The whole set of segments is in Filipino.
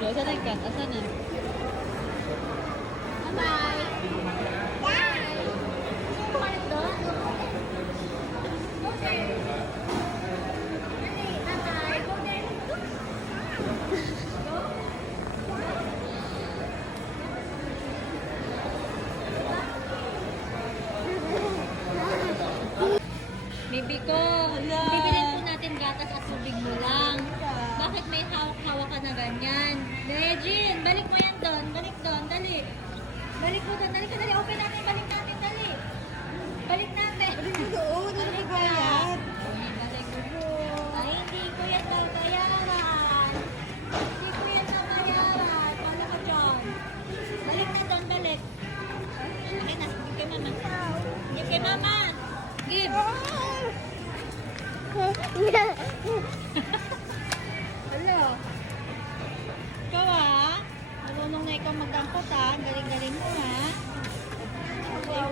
Wala, saan ang cat? Asan na? Bye-bye. Bye. Sino ka doon? Okay. Bye-bye. Go there. Go. Baby ko, bibilin po natin gatas at tubig mo lang. Bakit may hawak-hawak ka na ganyan? Regine, balik mo yan doon. Balik doon, dali. Balik mo doon, dali ka, dali. Open natin, balik natin, dali. Balik natin. Balik mo doon, ano Balik ba yan? Balik mo doon. Ay, hindi ko yan babayaran. Hindi ko yan babayaran. Wala ka dyan. Balik na doon, balik. Okay na, give kay mama. Give kay mama. Give. Hello. Ikaw marunong na ikaw mag-angkot galing-galing mo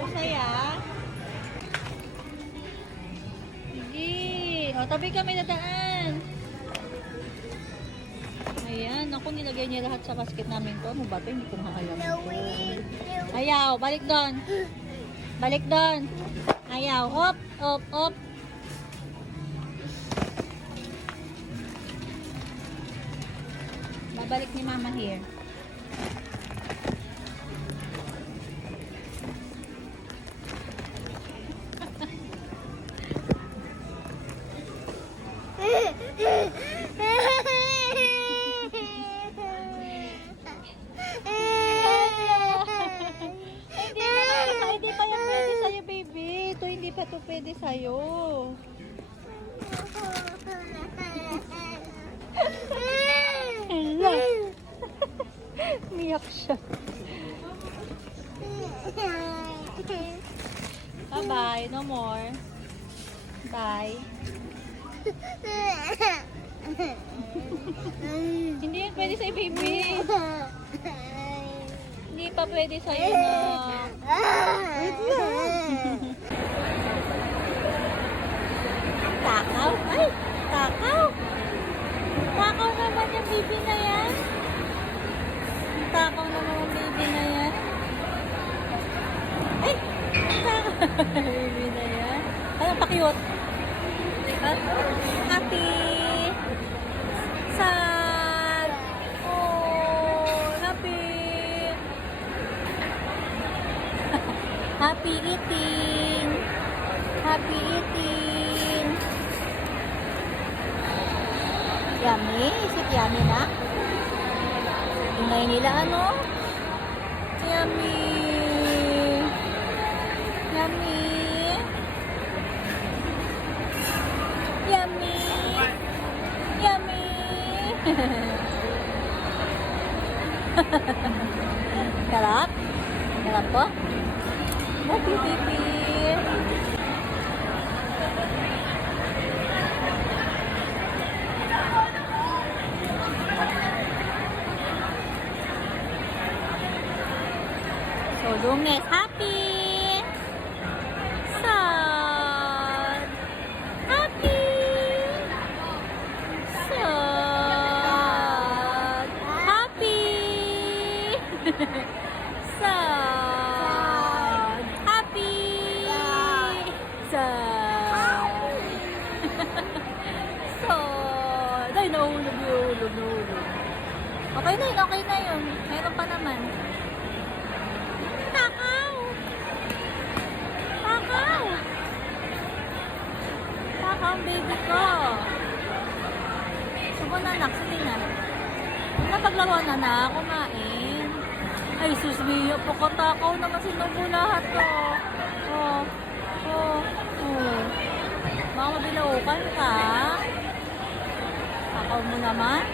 Usay Sige. O, tabi kami dadaan. Ayan, ako nilagay niya lahat sa basket namin to. Ano ba ito? Hindi ko makakalam. Ayaw, balik doon. Balik doon. Ayaw, op, op, op. Babalik ni Mama here. Hindi pa yan pwede sa'yo, baby. Ito hindi pa to pwede sa'yo. Hello. Miyak siya. Bye-bye. No more. Bye. Hindi yan pwede sa'yo, baby. Hindi pa pwede sa'yo na. Takaw? Ay! Takaw! Takaw naman yung baby na yan. Takaw naman yung baby na yan. Ay! Takaw baby na yan. Anong pa-cute? Happy! Sad! Oh! Happy! Happy eating! Happy eating! Yummy? Is it yummy na? Ingay nila ano? Yummy! Yummy! Yummy! Yummy! Sarap? Sarap po? Happy baby! So, Lunes, happy! Sad! Happy! Sad! Happy! Sad! Happy! Sad! Sad! Ay, nahulog. Okay na yun. Meron pa naman. Takaw! Takaw, baby ko. Subo na, anak. Sige na. Napaglaro na kumain. Ay, sus, Mio. Pakatakaw naman sinubo lahat to. Oh. Baka mabilaukan ka. Takaw mo naman.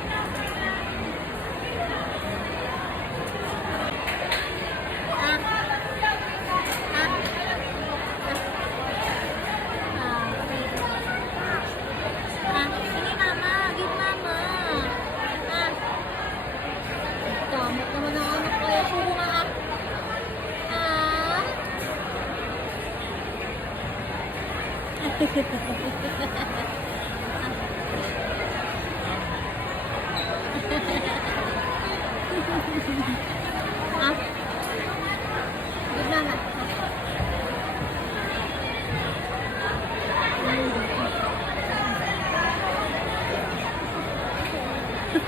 Oh,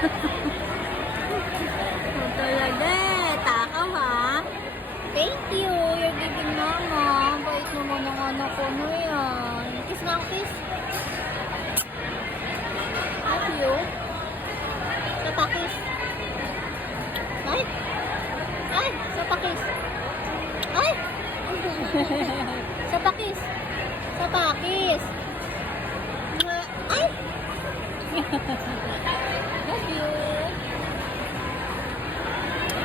talaga eh. Takaw ha. Thank you. You're giving mama. Bait naman ng anak ko na yan. Kiss na ang kiss. Love you. Sa pakis. Ay! Ay! Sa pakis. Ay! Sa pakis. Sa pakis. Ay! Love you.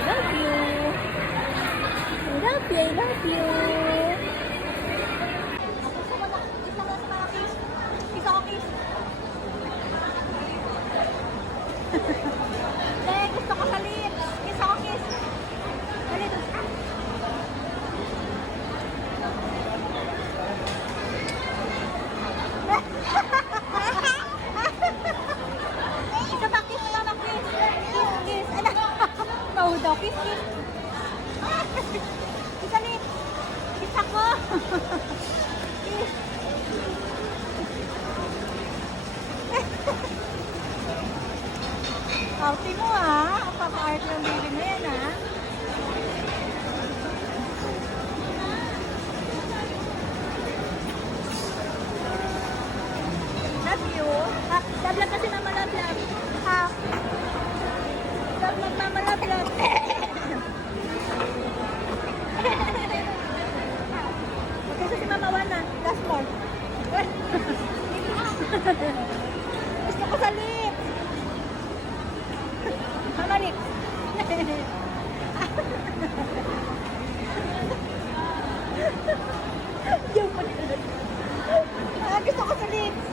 Love you. Love you. Love you. Gusto mo na. Kiss na sa mga kiss. Kiss ako kiss. Hindi, gusto ko sa lips. Kiss ako kiss. Dali doon. Isa pa, kiss mama, kiss. Kiss, kiss. Ano? No daw, kiss, kiss. Kiss ulit. Kiss ako. Kiss. Outing mo ha. Ang papa-art ng baby mo yan ha. Love you. Ha? Love lang kasi mama love love. Ha? Love lang mama love love. Okay, so si mama one na. Last more. Gusto ko sa lips. Mama lips. Yung gusto ko sa lips.